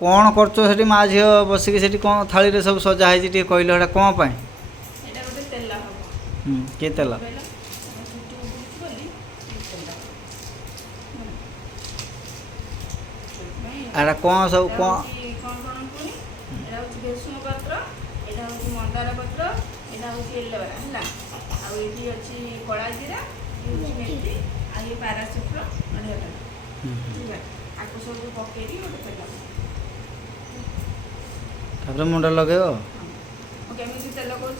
कौन कर माँ झी बसिक से कौन थाली रे सब सजा है कहल कौन पाए एटा गोटे तेल हम के तेल एटा कौन सब कौन भेसुम पत्र यहाँ हूँ मंदार पत्र यहाँ हूँ एलोवेरा है आठी अच्छी कला जीरा मेथी आ पाराशुट बढ़िया आपको सब पकई गोटे तेल तापर मुंड लगे केमी तेल कौन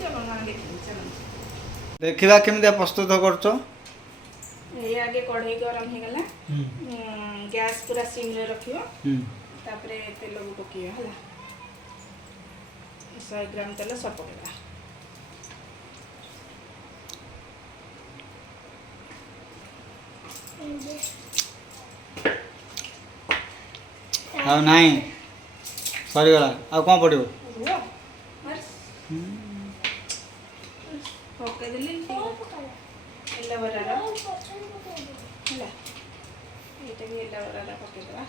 देखिए देखा केमी प्रस्तुत कर ये आगे कढ़ई गरम हो गला गैस पूरा सिम रे रखियो तापर तेल को पकियो है 100 ग्राम तेल सब पकेगा हाँ नहीं सरीगला आ कौन पड़ो पकईदेली एलोवेरा है ये भी एलोवेरा पकईदेवा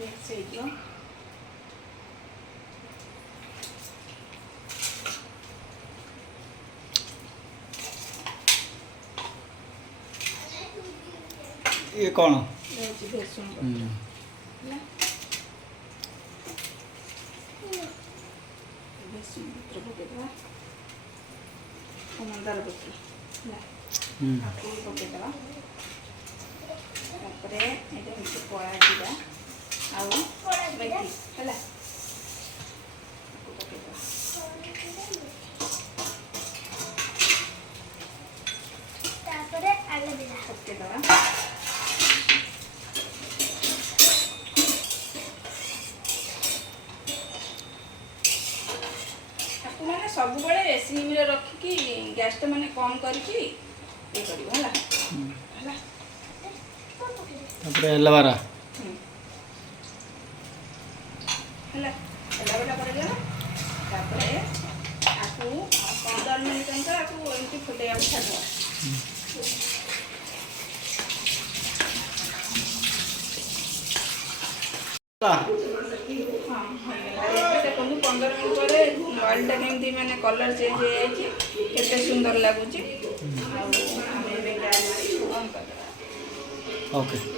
मिक्स हो ये कौन भेसुम भेसुम पत्र पकईदेवा मंदार पत्र पकईदेवा कला जीरा आउ मेथी है पकईदेवा मैंने सब बड़े सिम रे रखिकी गैस टा मैंने कम करके ये करियो हला हला तापर एलोवेरा हला एलोवेरा कर दिया तापर आपको 15 मिनिट तक आपको एमती फुटेया छाड़ देखो 15 मिनट पर ऑयल टा केमती मैंने कलर चेंज हो जाए केते सुंदर लगुच ओके